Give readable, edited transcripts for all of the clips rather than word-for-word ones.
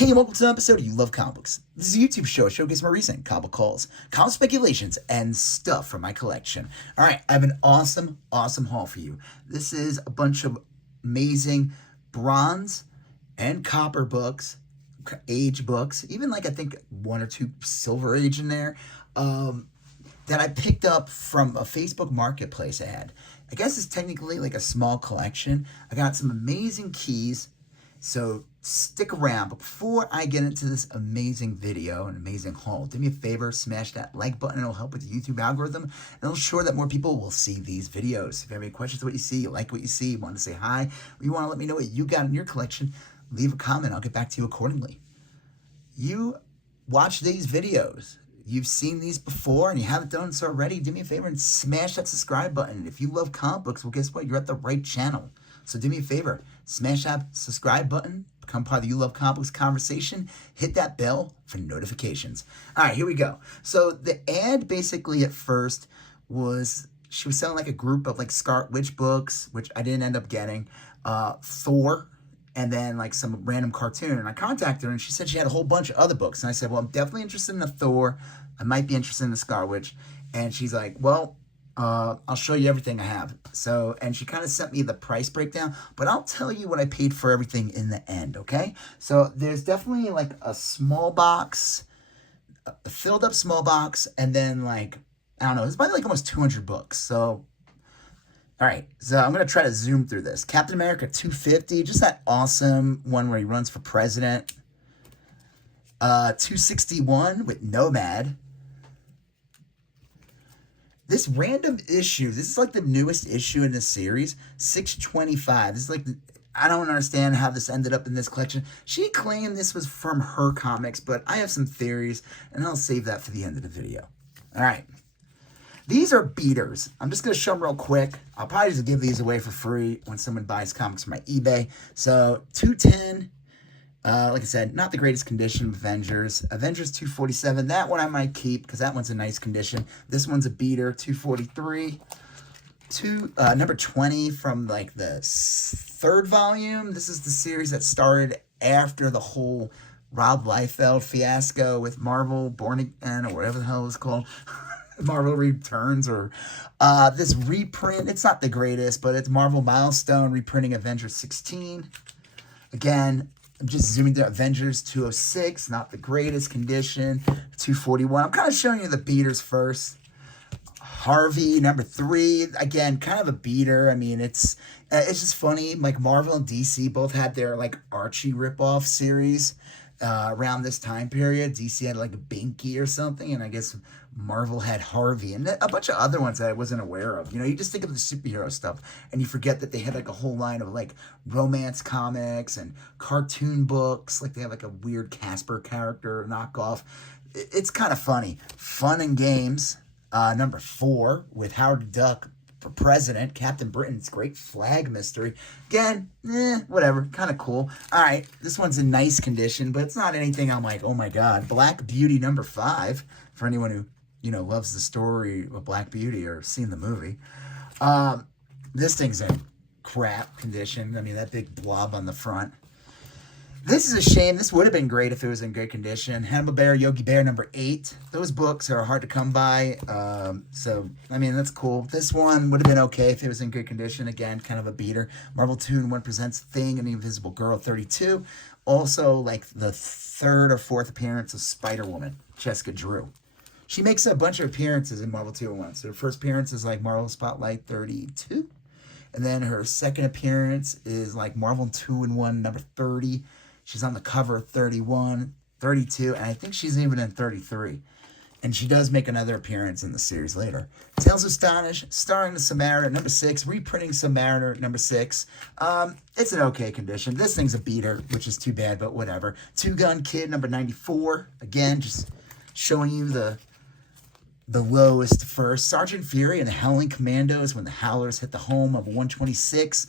Hey, and welcome to an episode of You Love Comic Books. This is a YouTube show. I showcase more recent comic calls, comic speculations, and stuff from my collection. All right, I have an awesome haul for you. This is a bunch of amazing bronze and copper books, age books, even like I think one or two silver age in there, that I picked up from a Facebook Marketplace ad. I guess it's technically like a small collection. I got some amazing keys. So stick around, but before I get into this amazing video and amazing haul, do me a favor, smash that like button. It'll help with the YouTube algorithm, and it'll ensure that more people will see these videos. If you have any questions about what you see, you like what you see, you want to say hi, or you want to let me know what you got in your collection, leave a comment. I'll get back to you accordingly. You watch these videos. You've seen these before and you haven't done so already, do me a favor and smash that subscribe button. If you love comic books, well, guess what? You're at the right channel. So do me a favor, smash that subscribe button, become part of the You Love Comic Books conversation, hit that bell for notifications. All right, here we go. So the ad basically at first was, she was selling like a group of like Scarlet Witch books, which I didn't end up getting, Thor, and then like some random cartoon. And I contacted her and she said she had a whole bunch of other books. And I said, well, I'm definitely interested in the Thor. I might be interested in the Scarlet Witch. And she's like, well, I'll show you everything I have. So, and she kind of sent me the price breakdown, but I'll tell you what I paid for everything in the end, okay? So there's definitely like a small box, a filled up small box, and then like, I don't know, it's probably like almost 200 books. So, all right, so I'm going to try to zoom through this. Captain America 250, just that awesome one where he runs for president. 261 with Nomad. This random issue, this is like the newest issue in the series, 625. This is like, I don't understand how this ended up in this collection. She claimed this was from her comics, but I have some theories, and I'll save that for the end of the video. All right. These are beaters. I'm just going to show them real quick. I'll probably just give these away for free when someone buys comics from my eBay. So, 210. Like I said, not the greatest condition of Avengers. Avengers 247, that one I might keep because that one's in nice condition. This one's a beater, 243. Number 20 from like the third volume. This is the series that started after the whole Rob Liefeld fiasco with Marvel Born Again or whatever the hell it's called. Marvel Returns, or this reprint. It's not the greatest, but it's Marvel Milestone reprinting Avengers 16. Again, I'm just zooming to Avengers 206, not the greatest condition. 241. I'm kind of showing you the beaters first. Harvey, number 3. Again, kind of a beater. I mean, it's just funny. Like Marvel and DC both had their like Archie ripoff series around this time period. DC had like a Binky or something, and I guess Marvel had Harvey and a bunch of other ones that I wasn't aware of. You know, you just think of the superhero stuff and you forget that they had like a whole line of like romance comics and cartoon books. Like they have like a weird Casper character knockoff. It's kind of funny. Fun and Games, number 4 with Howard the Duck for president. Captain Britain's Great Flag Mystery. Again, whatever. Kind of cool. All right, this one's in nice condition, but it's not anything I'm like, oh my God. Black Beauty number 5 for anyone who, you know, loves the story of Black Beauty or seen the movie. This thing's in crap condition. I mean, that big blob on the front. This is a shame. This would have been great if it was in good condition. Hannibal Bear, Yogi Bear, number 8. Those books are hard to come by. So, I mean, that's cool. This one would have been okay if it was in good condition. Again, kind of a beater. Marvel 2-in-1 presents Thing and the Invisible Girl, 32. Also, like the 3rd or 4th appearance of Spider-Woman, Jessica Drew. She makes a bunch of appearances in Marvel 2-in-1. So her first appearance is like Marvel Spotlight 32. And then her second appearance is like Marvel 2-in-1 number 30. She's on the cover of 31, 32, and I think she's even in 33. And she does make another appearance in the series later. Tales of Astonish, starring the Samaritan, number 6, reprinting Samaritan, number 6. It's an okay condition. This thing's a beater, which is too bad, but whatever. Two Gun Kid, number 94. Again, just showing you the lowest first. Sergeant Fury and the Howling Commandos when the Howlers hit the home of 126.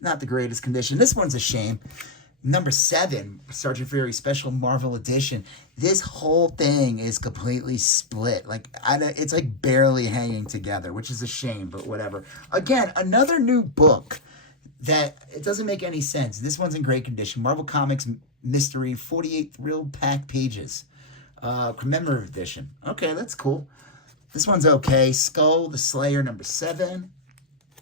Not the greatest condition. This one's a shame. Number 7, Sergeant Fury Special Marvel Edition. This whole thing is completely split. Like, it's like barely hanging together, which is a shame, but whatever. Again, another new book that it doesn't make any sense. This one's in great condition. Marvel Comics mystery, 48 thrill pack pages. Commemorative edition. Okay, that's cool. This one's okay. Skull the Slayer, number 7.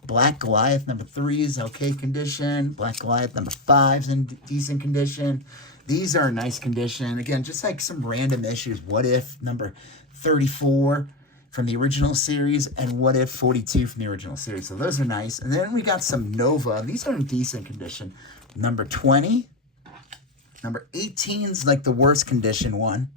Black Goliath, number 3 is okay condition. Black Goliath, number 5 is in decent condition. These are in nice condition. Again, just like some random issues. What If, number 34 from the original series, and What If 42 from the original series. So those are nice. And then we got some Nova. These are in decent condition. Number 20. Number 18 is like the worst condition one.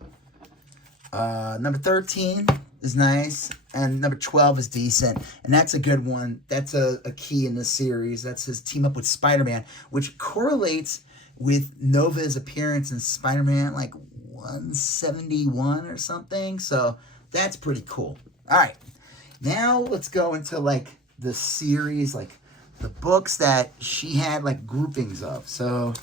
Number 13 is nice, and number 12 is decent, and that's a good one. That's a key in this series. That's his team up with Spider-Man, which correlates with Nova's appearance in Spider-Man like 171 or something, so that's pretty cool. All right, now let's go into like the series, like the books that she had like groupings of. So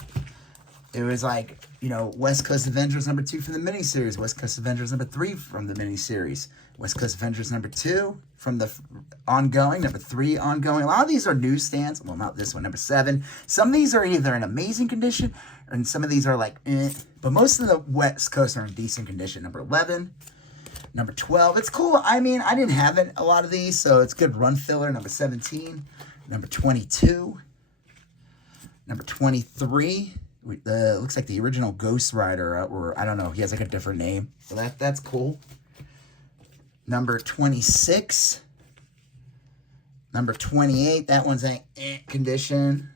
it was like, you know, West Coast Avengers number 2 from the miniseries, West Coast Avengers number 3 from the miniseries, West Coast Avengers number 2 from the ongoing, number 3 ongoing. A lot of these are newsstands. Well, not this one, number 7. Some of these are either in amazing condition, and some of these are like, but most of the West Coast are in decent condition. Number 11, number 12. It's cool. I mean, I didn't have a lot of these, so it's good run filler. Number 17, number 22, number 23. Looks like the original Ghost Rider, or I don't know, he has like a different name. So that's cool. Number 26. Number 28, that one's in condition.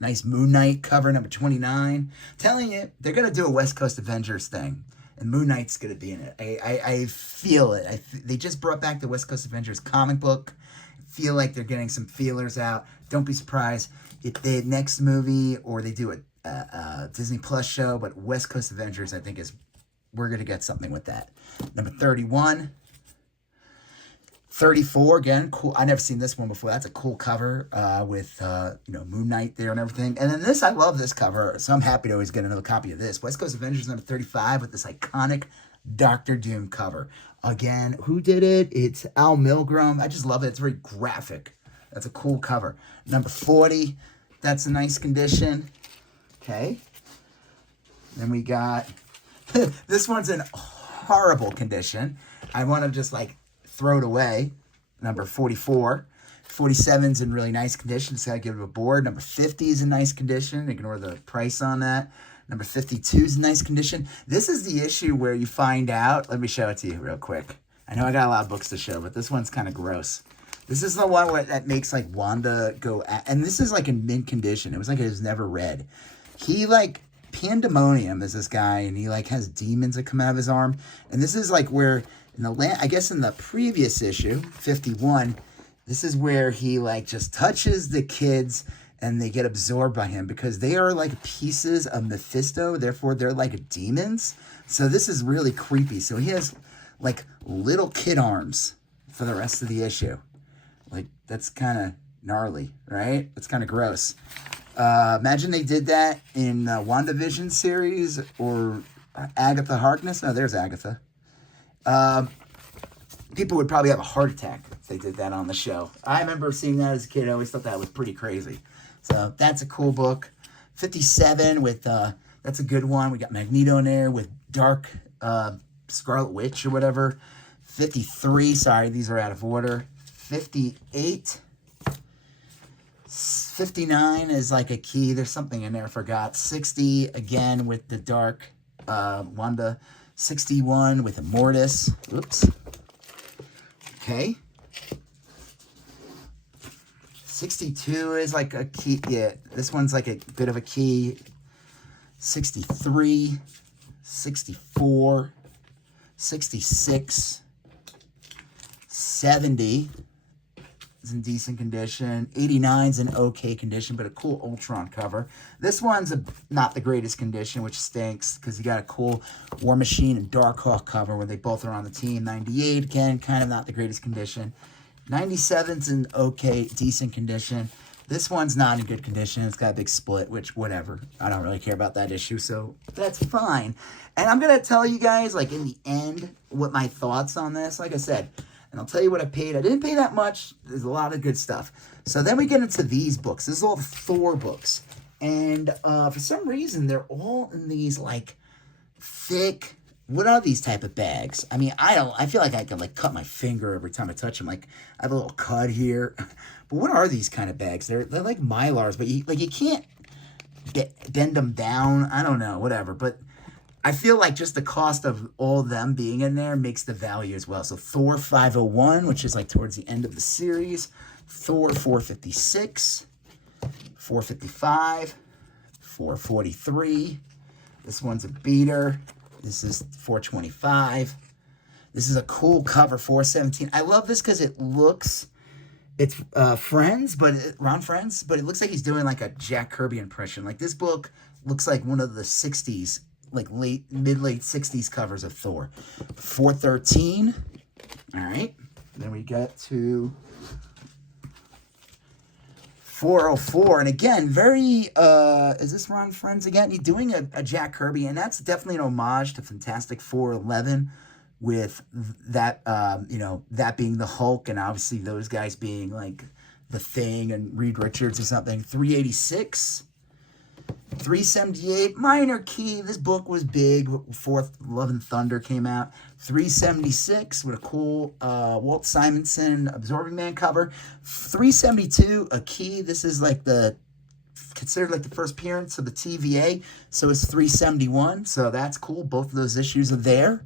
Nice Moon Knight cover, number 29. Telling you, they're going to do a West Coast Avengers thing, and Moon Knight's going to be in it. I feel it. They just brought back the West Coast Avengers comic book. I feel like they're getting some feelers out. Don't be surprised if they next movie, or they do a Disney Plus show, but West Coast Avengers, I think, we're going to get something with that. Number 31. 34, again, cool. I never seen this one before. That's a cool cover with, Moon Knight there and everything. And then this, I love this cover, so I'm happy to always get another copy of this. West Coast Avengers number 35 with this iconic Doctor Doom cover. Again, who did it? It's Al Milgrom. I just love it. It's very graphic. That's a cool cover. Number 40, that's a nice condition. Okay. Then we got, this one's in horrible condition. I want to just like throw it away. Number 44. 47's in really nice condition. Just gotta give it a board. Number 50 is in nice condition. Ignore the price on that. Number 52 is in nice condition. This is the issue where you find out. Let me show it to you real quick. I know I got a lot of books to show, but this one's kind of gross. This is the one that makes like Wanda go, and this is like in mint condition. It was like it was never read. He like, Pandemonium is this guy, and he like has demons that come out of his arm. And this is like where in the I guess in the previous issue, 51, this is where he like just touches the kids and they get absorbed by him because they are like pieces of Mephisto. Therefore, they're like demons. So this is really creepy. So he has like little kid arms for the rest of the issue. Like, that's kind of gnarly, right? That's kind of gross. Imagine they did that in WandaVision series or Agatha Harkness. No, there's Agatha. People would probably have a heart attack if they did that on the show. I remember seeing that as a kid. I always thought that was pretty crazy. So that's a cool book. 57 with, that's a good one. We got Magneto in there with Dark Scarlet Witch or whatever. 53, sorry, these are out of order. 58. 59 is like a key. There's something in there I forgot. 60, again, with the Dark Wanda. 61 with Immortus. Oops. Okay. 62 is like a key. Yeah, this one's like a bit of a key. 63. 64. 66. 70 is in decent condition. 89's in okay condition, but a cool Ultron cover. This one's not the greatest condition, which stinks because you got a cool War Machine and Darkhawk cover where they both are on the team. 98, again, kind of not the greatest condition. 97's in okay, decent condition. This one's not in good condition. It's got a big split, which, whatever. I don't really care about that issue, so that's fine. And I'm going to tell you guys, like, in the end, what my thoughts on this. Like I said, and I'll tell you what I paid. I didn't pay that much. There's a lot of good stuff. So then we get into these books. This is all the Thor books. And for some reason, they're all in these like thick. What are these type of bags? I mean, I don't. I feel like I can like cut my finger every time I touch them. Like I have a little cut here. But what are these kind of bags? They're like Mylars, but you can't bend them down. I don't know, whatever. But I feel like just the cost of all of them being in there makes the value as well. So Thor 501, which is like towards the end of the series. Thor 456, 455, 443. This one's a beater. This is 425. This is a cool cover, 417. I love this because it's Friends, but Ron Friends, but it looks like he's doing like a Jack Kirby impression. Like this book looks like one of the 60s, like mid-late 60s covers of Thor. 413. All right. Then we get to 404, and again, very, is this Ron Friends again? He's doing a Jack Kirby, and that's definitely an homage to Fantastic 411, with that, that being the Hulk, and obviously those guys being like the Thing and Reed Richards or something. 386, 378, minor key. This book was big. Fourth Love and Thunder came out. 376 with a cool Walt Simonson Absorbing Man cover. 372, a key. This is like considered like the first appearance of the TVA. So it's 371. So that's cool. Both of those issues are there.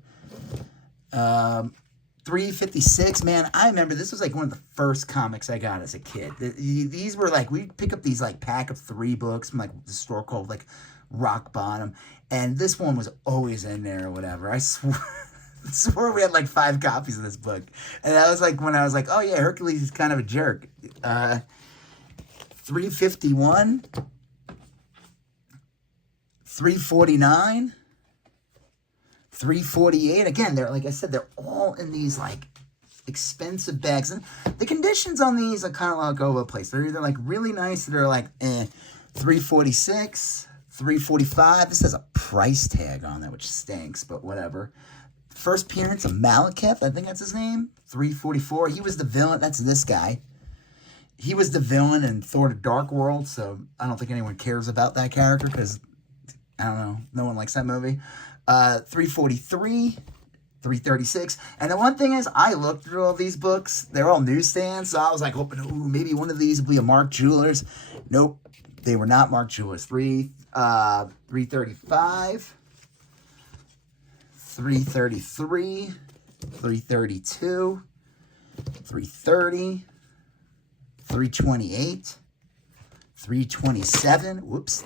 356, man, I remember this was like one of the first comics I got as a kid. These were like, we'd pick up these like pack of 3 books from like the store called like Rock Bottom, and this one was always in there or whatever. I swore we had like 5 copies of this book, and that was like when I was like, oh yeah, Hercules is kind of a jerk. 351, 349, 348. Again, they're like I said, they're all in these like expensive bags, and the conditions on these are kind of like all over the place. They're either like really nice, or they're like 346, 345. This has a price tag on that, which stinks, but whatever. First appearance of Malekith, I think that's his name. 344. He was the villain. That's this guy. He was the villain in Thor: The Dark World, so I don't think anyone cares about that character because I don't know, no one likes that movie. 343, 336. And the one thing is, I looked through all these books. They're all newsstands, so I was like hoping, ooh, maybe one of these will be a Mark Jewelers. Nope, they were not Mark Jewelers. 335, 333, 332, 330, 328, 327. Whoops.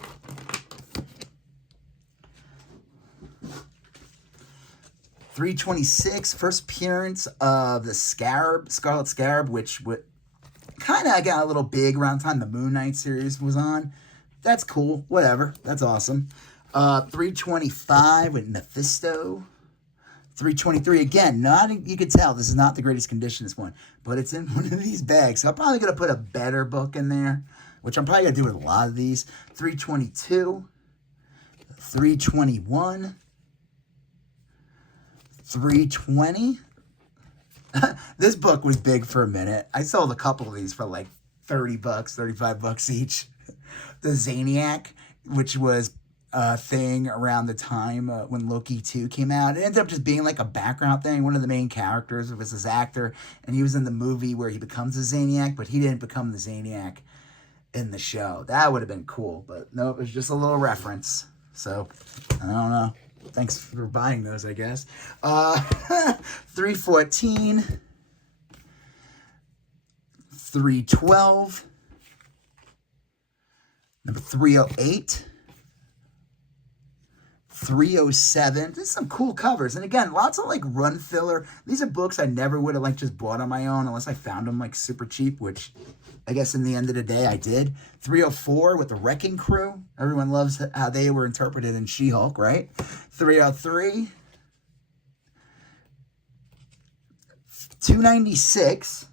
326, first appearance of the Scarlet Scarab, which kind of got a little big around the time the Moon Knight series was on. That's cool. Whatever. That's awesome. 325 with Mephisto. 323, again, you can tell this is not the greatest condition, this one, but it's in one of these bags. So I'm probably going to put a better book in there, which I'm probably going to do with a lot of these. 322, 321, 320. This book was big for a minute. I sold a couple of these for like $30, $35 each. The Zaniac, which was a thing around the time when Loki 2 came out. It ended up just being like a background thing. One of the main characters was this actor, and he was in the movie where he becomes a Zaniac, but he didn't become the Zaniac in the show. That would have been cool, but no, it was just a little reference. So, I don't know. Thanks for buying those, I guess. 314, 312, number 308, 307. There's some cool covers. And again, lots of like run filler. These are books I never would have like just bought on my own unless I found them like super cheap, which I guess in the end of the day I did. 304 with the Wrecking Crew. Everyone loves how they were interpreted in She-Hulk, right? 303. 296.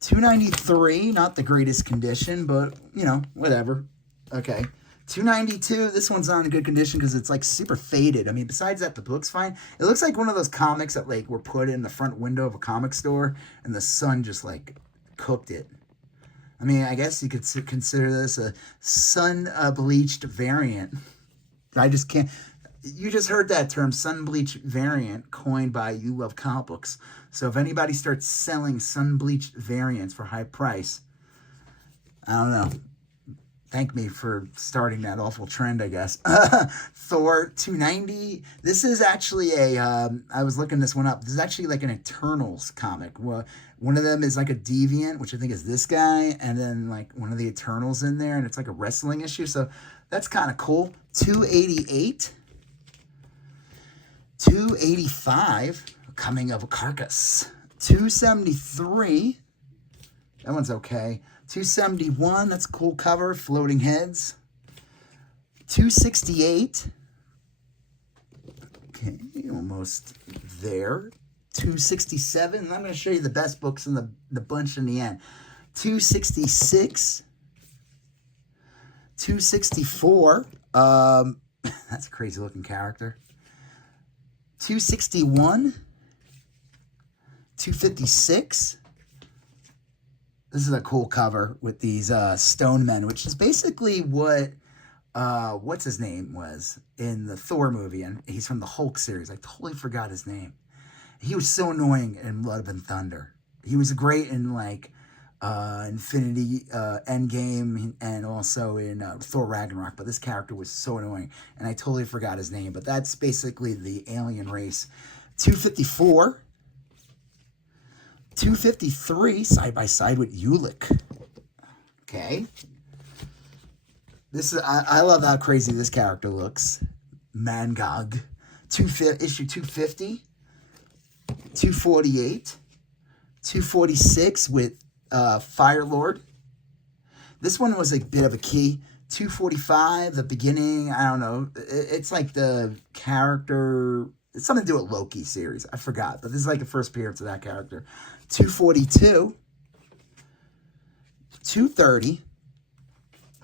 293. Not the greatest condition, but, you know, whatever. Okay. 292, this one's not in good condition because it's like super faded. I mean, besides that, the book's fine. It looks like one of those comics that like were put in the front window of a comic store and the sun just like cooked it. I mean, I guess you could consider this a sun bleached variant. I just can't. You just heard that term, sun bleached variant, coined by You Love Comic Books. So if anybody starts selling sun bleached variants for high price, I don't know. Thank me for starting that awful trend, I guess. Thor 290. This is actually I was looking this one up. This is actually like an Eternals comic. Well, one of them is like a deviant, which I think is this guy, and then like one of the Eternals in there, and it's like a wrestling issue. So that's kind of cool. 288. 285. Coming of a Carcass. 273. That one's okay. 271, that's a cool cover, Floating Heads. 268. Okay, almost there. 267. I'm going to show you the best books in the bunch in the end. 266. 264. That's a crazy looking character. 261. 256. This is a cool cover with these stone men, which is basically what what's his name was in the Thor movie, and he's from the Hulk series. I totally forgot his name. He was so annoying in Blood and Thunder. He was great in like Infinity Endgame and also in Thor Ragnarok, but this character was so annoying, and I totally forgot his name. But that's basically the alien race. 254. 253, side by side with Ulick. Okay. This is I love how crazy this character looks. Mangog. Issue 250. 248. 246 with Firelord. This one was a bit of a key. 245, the beginning, I don't know. It's like the character. It's something to do with Loki series. I forgot. But this is like the first appearance of that character. 242. 230.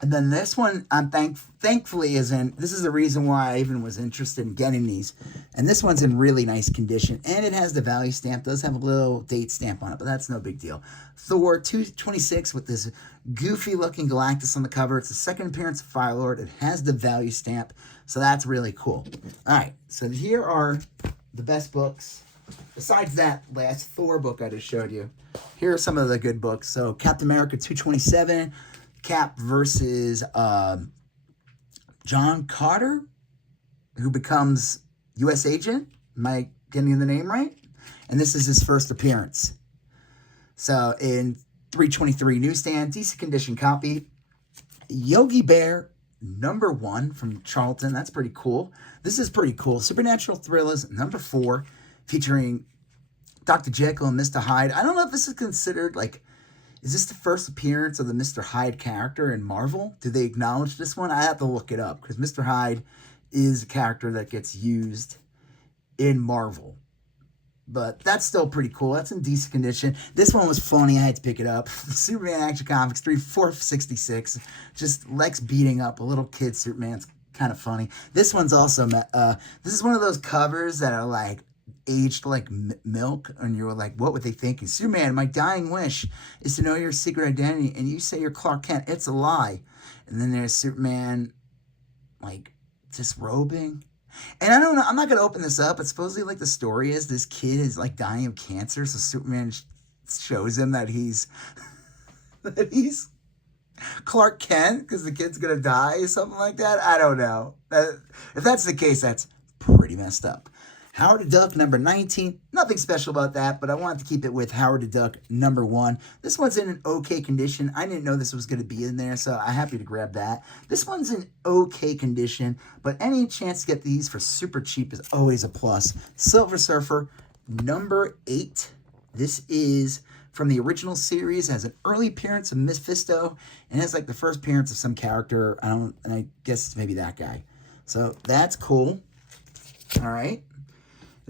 And then this one, I'm thankfully is in. This is the reason why I even was interested in getting these. And this one's in really nice condition. And it has the value stamp. Does have a little date stamp on it, but that's no big deal. Thor 226 with this goofy looking Galactus on the cover. It's the second appearance of Firelord. It has the value stamp. So that's really cool. All right. So here are the best books. Besides that last Thor book I just showed you, here are some of the good books. So Captain America 227, Cap versus John Carter, who becomes U.S. agent. Am I getting the name right? And this is his first appearance. So in 323 newsstand, decent condition copy. Yogi Bear #1 from Charlton. That's pretty cool. This is pretty cool. Supernatural Thrillers #4. Featuring Dr. Jekyll and Mr. Hyde. I don't know if this is considered, like, is this the first appearance of the Mr. Hyde character in Marvel? Do they acknowledge this one? I have to look it up, because Mr. Hyde is a character that gets used in Marvel. But that's still pretty cool. That's in decent condition. This one was funny. I had to pick it up. Superman Action Comics 466. Just Lex beating up a little kid Superman's kind of funny. This one's also, this is one of those covers that are like, aged like milk, and you're like, what would they think? And Superman, my dying wish is to know your secret identity, and you say you're Clark Kent. It's a lie. And then there's Superman, like, disrobing. And I don't know, I'm not going to open this up, but supposedly, like, the story is this kid is, like, dying of cancer, so Superman shows him that he's that he's Clark Kent, because the kid's going to die or something like that. I don't know. If that's the case, that's pretty messed up. Howard the Duck #19. Nothing special about that, but I wanted to keep it with Howard the Duck #1. This one's in an okay condition. I didn't know this was going to be in there, so I'm happy to grab that. This one's in okay condition, but any chance to get these for super cheap is always a plus. Silver Surfer #8. This is from the original series. Has an early appearance of Mephisto, and has like the first appearance of some character. And I guess it's maybe that guy. So that's cool. All right.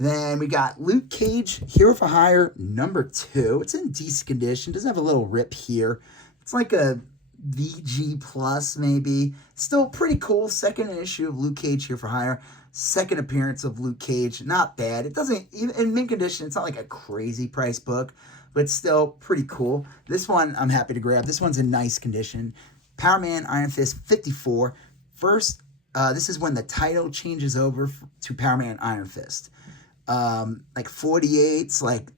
Then we got Luke Cage, Hero for Hire #2. It's in decent condition. Does have a little rip here. It's like a VG plus maybe. Still pretty cool. Second issue of Luke Cage, Hero for Hire. Second appearance of Luke Cage. Not bad. It doesn't, even in mint condition, it's not like a crazy price book. but still pretty cool. This one I'm happy to grab. This one's in nice condition. Power Man Iron Fist 54. First, this is when the title changes over to Power Man Iron Fist. Like 48's like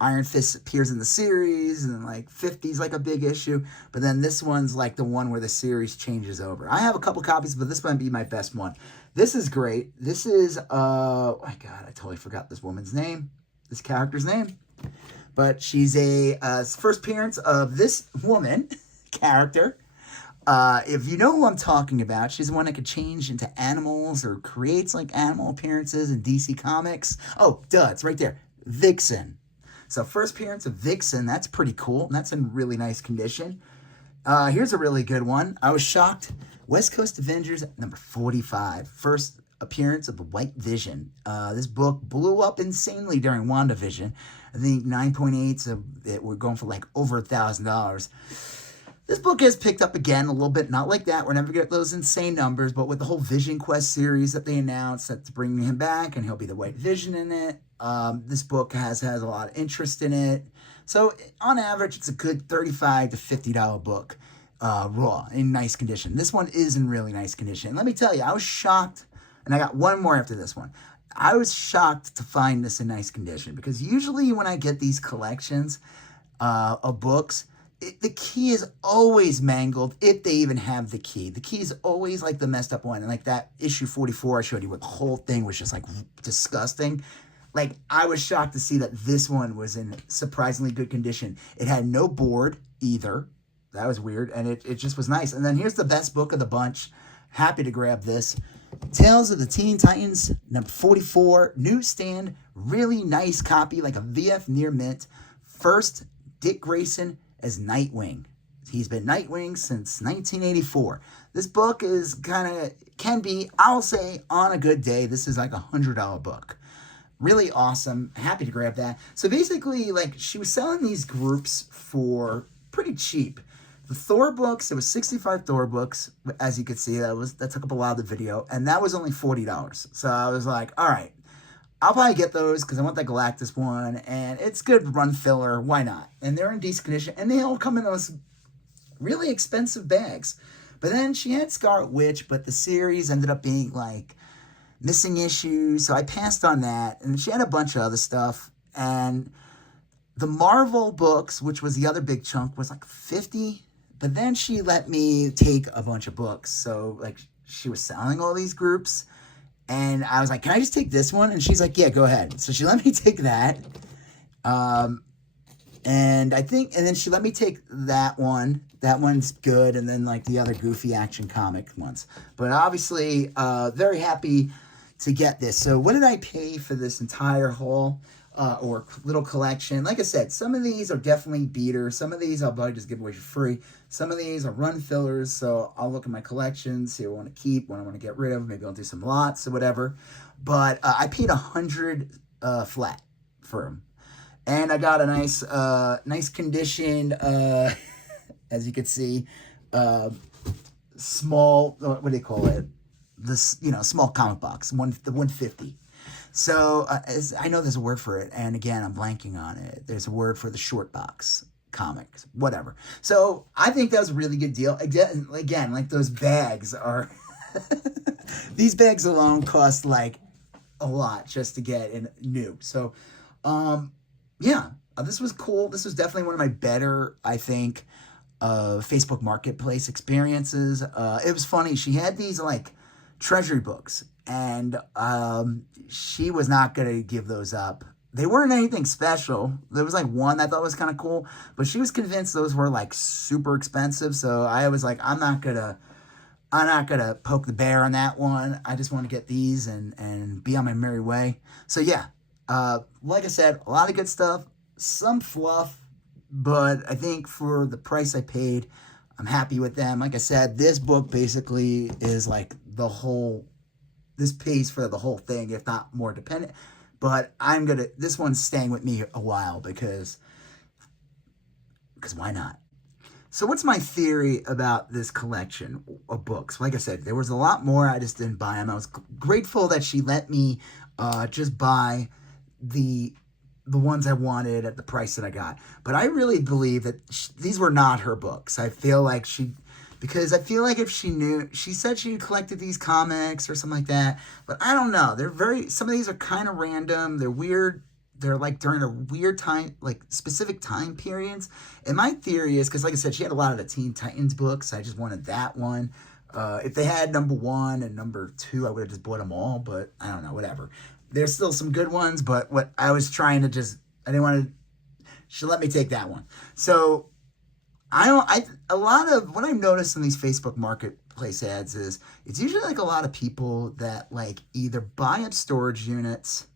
Iron Fist appears in the series, and like 50's like a big issue, but then this one's like the one where the series changes over. I have a couple copies, but this might be my best one. This is great. This is oh my god, I totally forgot this woman's name, this character's name, but she's a first appearance of this woman character. If you know who I'm talking about, she's the one that could change into animals or creates like animal appearances in DC Comics. Oh, duh, it's right there. Vixen. So first appearance of Vixen, that's pretty cool. That's in really nice condition. Here's a really good one. I was shocked. West Coast Avengers number 45. First appearance of the White Vision. This book blew up insanely during WandaVision. I think 9.8, so we're going for like over $1,000. This book has picked up again a little bit, not like that. We're never going to get those insane numbers, but with the whole Vision Quest series that they announced that's bringing him back, and he'll be the White Vision in it. This book has a lot of interest in it. So on average, it's a good $35 to $50 book, raw, in nice condition. This one is in really nice condition. Let me tell you, I was shocked, and I got one more after this one. I was shocked to find this in nice condition, because usually when I get these collections of books, the key is always mangled, if they even have the key. The key is always like the messed up one. And like that issue 44 I showed you, where the whole thing was just like disgusting. Like, I was shocked to see that this one was in surprisingly good condition. It had no board either. That was weird. And it just was nice. And then here's the best book of the bunch. Happy to grab this. Tales of the Teen Titans, number 44. Newsstand. Really nice copy, like a VF near mint. First, Dick Grayson as Nightwing. He's been Nightwing since 1984. This book is can be, I'll say, on a good day, this is like a $100 book. Really awesome. Happy to grab that. So basically, like, she was selling these groups for pretty cheap. The Thor books, it was 65 Thor books, as you could see. That took up a lot of the video, and that was only $40. So I was like, all right, I'll probably get those because I want the Galactus one, and it's good run filler. Why not? And they're in decent condition, and they all come in those really expensive bags. But then she had Scarlet Witch, but the series ended up being like missing issues, so I passed on that. And she had a bunch of other stuff, and the Marvel books, which was the other big chunk, was like 50. But then she let me take a bunch of books. So like, she was selling all these groups, and I was like, can I just take this one? And she's like, yeah, go ahead. So she let me take that. And then she let me take that one. That one's good. And then like the other goofy action comic ones. But obviously, very happy to get this. So what did I pay for this entire haul? Or little collection. Like I said, some of these are definitely beaters. Some of these I'll probably just give away for free. Some of these are run fillers, so I'll look at my collection, see what I want to keep, what I want to get rid of. Maybe I'll do some lots or whatever. But I paid $100 flat for them, and I got a nice condition. As you can see, small. What do they call it? This small comic box. The 150. So I know there's a word for it, and again, I'm blanking on it. There's a word for the short box comics, whatever. So I think that was a really good deal. Again, like those bags are, these bags alone cost like a lot just to get in new. So, yeah, this was cool. This was definitely one of my better, I think, Facebook Marketplace experiences. It was funny. She had these like treasury books, and she was not going to give those up. They weren't anything special. There was like one I thought was kind of cool, but she was convinced those were like super expensive. So I was like, I'm not gonna poke the bear on that one. I just want to get these and be on my merry way. So yeah, like I said, a lot of good stuff, some fluff, but I think for the price I paid, I'm happy with them. Like I said, this book basically is like this pays for the whole thing, if not more dependent. But this one's staying with me a while because why not? So what's my theory about this collection of books? Like I said, there was a lot more. I just didn't buy them. I was grateful that she let me just buy the the ones I wanted at the price that I got. But I really believe that these were not her books. I feel like because I feel like if she knew, she said she collected these comics or something like that. But I don't know. Some of these are kind of random. They're weird. They're like during a weird time, like specific time periods. And my theory is, because like I said, she had a lot of the Teen Titans books. I just wanted that one. If they had number 1 and number 2, I would have just bought them all. But I don't know, whatever. There's still some good ones, but what I was trying to I didn't want to, she let me take that one. So a lot of what I've noticed in these Facebook marketplace ads is it's usually like a lot of people that like either buy up storage units,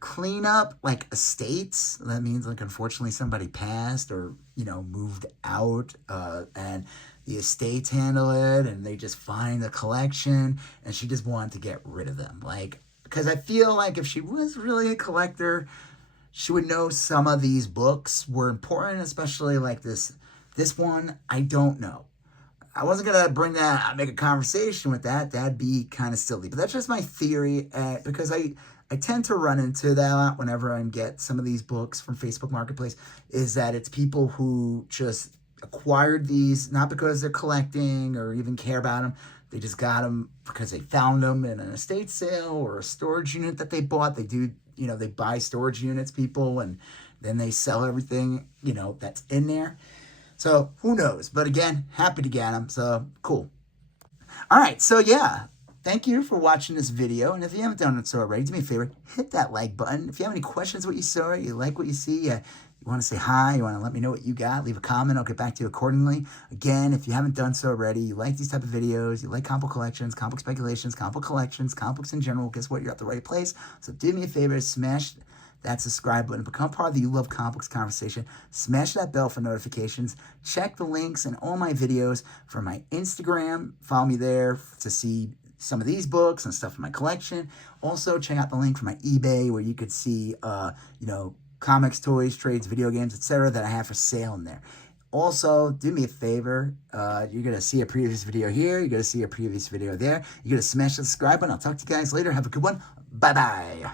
clean up like estates. That means like unfortunately somebody passed or, moved out, and the estates handle it and they just find the collection, and she just wanted to get rid of them. Like, because I feel like if she was really a collector, she would know some of these books were important, especially like this one. I don't know. I wasn't gonna make a conversation with that. That'd be kind of silly. But that's just my theory, because I tend to run into that whenever I get some of these books from Facebook Marketplace. Is that it's people who just acquired these not because they're collecting or even care about them. They just got them because they found them in an estate sale or a storage unit that they bought. They do, they buy storage units, people, and then they sell everything, that's in there. So who knows? But again, happy to get them. So cool. All right. So yeah, thank you for watching this video. And if you haven't done it so already, do me a favor, hit that like button. If you have any questions, what you saw, you like what you see, you want to say hi, you want to let me know what you got, leave a comment. I'll get back to you accordingly. Again, if you haven't done so already, you like these type of videos, you like comic book collections, comic book speculations, comic book collections, comic books in general, guess what? You're at the right place. So do me a favor, smash that subscribe button, become part of the You Love Comic Books conversation, smash that bell for notifications, check the links in all my videos for my Instagram, follow me there to see some of these books and stuff in my collection. Also, check out the link for my eBay where you could see, comics, toys, trades, video games, etc. that I have for sale in there. Also, do me a favor. You're going to see a previous video here. You're going to see a previous video there. You're going to smash the subscribe button. I'll talk to you guys later. Have a good one. Bye-bye.